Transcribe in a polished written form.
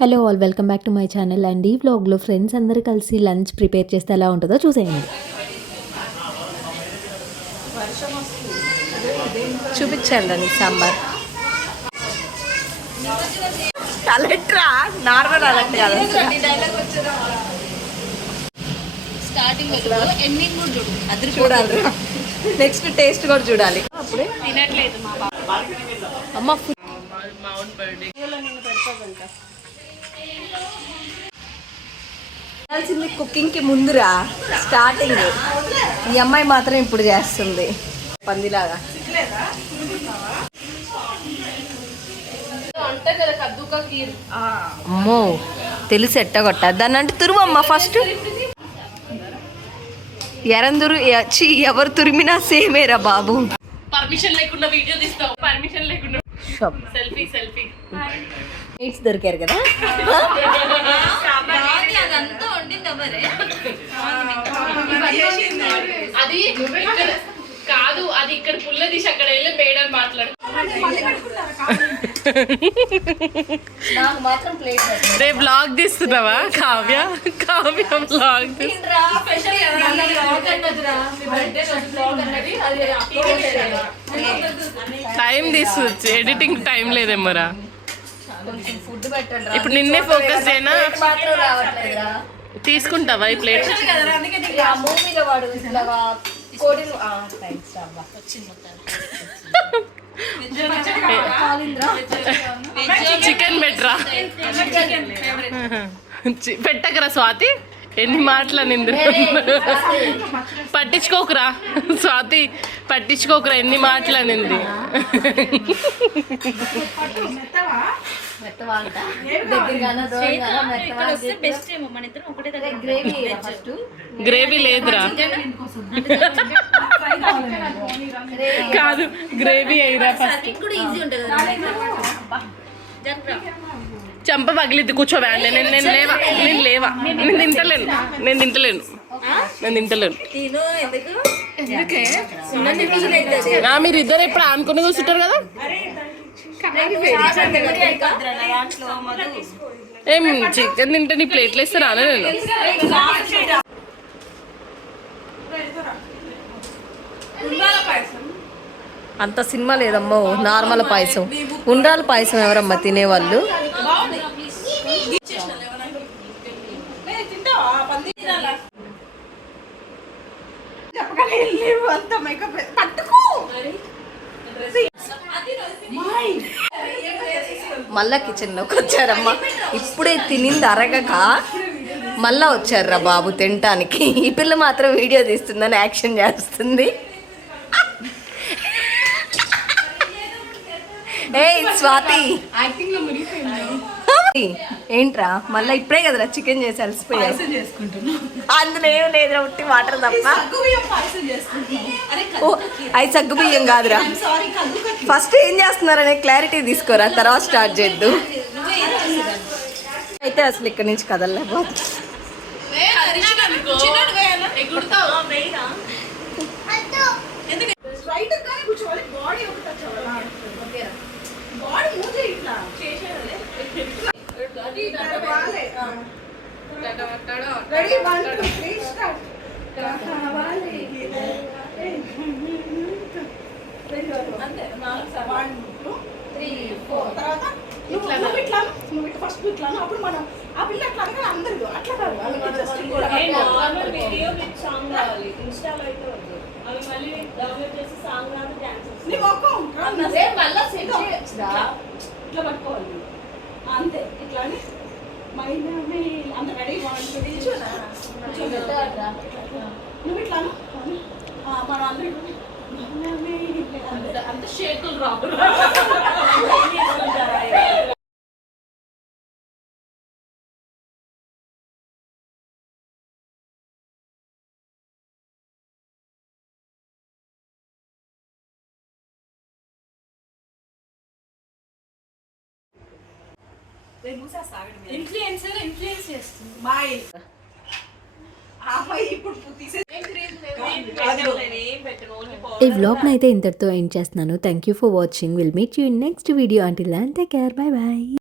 Hello all welcome back to my channel and ఈ వ్లాగ్లో friends అందరూ కలిసి లంచ్ ప్రిపేర్ చేస్తే ఎలా ఉంటుందో చూసేయండి. చూపించండి సాంబార్ అలెట్రా నార్మల్ అలెట్ కాదు. చూడాలి, నెక్స్ట్ టేస్ట్ కూడా చూడాలి. అప్పుడే తినట్లేదు అమ్మ. చేయాల్సింది కుకింగ్ కి ముందురా స్టార్టింగ్. ఈ అమ్మాయి మాత్రం ఇప్పుడు చేస్తుంది పందిలాగా. అమ్మో తెలిసి ఎట్టగొట్ట దాన్ని అంటే తురుమమ్మ ఫస్ట్. ఎరందురు ఎవరు తురిమినా సేమేరా బాబు. పర్మిషన్ లేకుండా వీడియో తీస్తావు, పర్మిషన్ లేకుండా సెల్ఫీ సెల్ఫీ మీట్స్ దొరికారు కదా. అది కాదు, అది ఇక్కడ పుల్ల తీసి అక్కడ వెళ్ళి మేడం మాట్లాడు. రేపు బ్లాగ్ తీస్తున్నావా కావ్య? కావ్య బ్లాగ్ టైం తీసుకొచ్చి ఎడిటింగ్ టైం లేదేమోరా. ఇప్పుడు నిన్నే ఫోకస్ చేయనా? తీసుకుంటావా ఈ ప్లేట్? చికెన్ బెటరా? పెట్టకరా స్వాతి, ఎన్ని మాటలు నిందు. పట్టించుకోకురా స్వాతి, పట్టించుకోకురా, ఎన్ని మాటలు నింది. గ్రేవీ లేదురా, కాదు గ్రేవీ అయ్యిరా ఫస్ట్. చంప పగిలిద్ది, కూర్చోవా. నేను లేవా, నేను లేవా, నేను తింటలేను, నేను తింటలేను, నేను తింటలేను. మీరు ఇద్దరు ఎప్పుడు ఆనుకుని కూర్చుంటారు కదా. ఏం చికెన్ తింటే నీ ప్లేట్లు వేస్తారా? నేను అంత సినిమా లేదమ్మో, నార్మల్ పాయసం. ఉండ్రాల పాయసం ఎవరమ్మా తినేవాళ్ళు? మళ్ళా కిచెన్లోకి వచ్చారమ్మా. ఇప్పుడే తినింది అరగక మళ్ళా వచ్చారా బాబు తినటానికి. ఈ పిల్ల మాత్రం వీడియో తీస్తుందని యాక్షన్ చేస్తుంది. ఏ స్వాతి, ఏంట్రా మళ్ళీ ఇప్పుడే కదరా చికెన్ చేసి అలసిపోయా. అందులో ఏం లేదురా, ఉట్టి వాటర్ తప్ప. ఓ అవి సగ్గు బియ్యం కాదురా. ఫస్ట్ ఏం చేస్తున్నారనే క్లారిటీ తీసుకోరా, తర్వాత స్టార్ట్ చేద్దు. అయితే అసలు ఇక్కడ నుంచి కదలలేకపోతే. అప్పుడు మనం ఆ పిల్ల అట్లా అనగా అందరూ అట్లా కాదు. ఇన్స్టాలో అయితే వద్దు, అవి మళ్ళీ డౌన్లోడ్ చేసి సాంగ్ రాదు, డాన్స్ ఇట్లా పట్టుకోవాలి అంతే. ఇట్లా అని అంత రెడీ బాగుంటుంది. నువ్వు ఇట్లా మనం అందరూ అంత షేకులు రాదు. ఈ వ్లాగ్ని అయితే ఇంతటితో ఎండ్ చేస్తున్నాను. Thank you for watching. Will meet you in next video. Until then take care, bye by.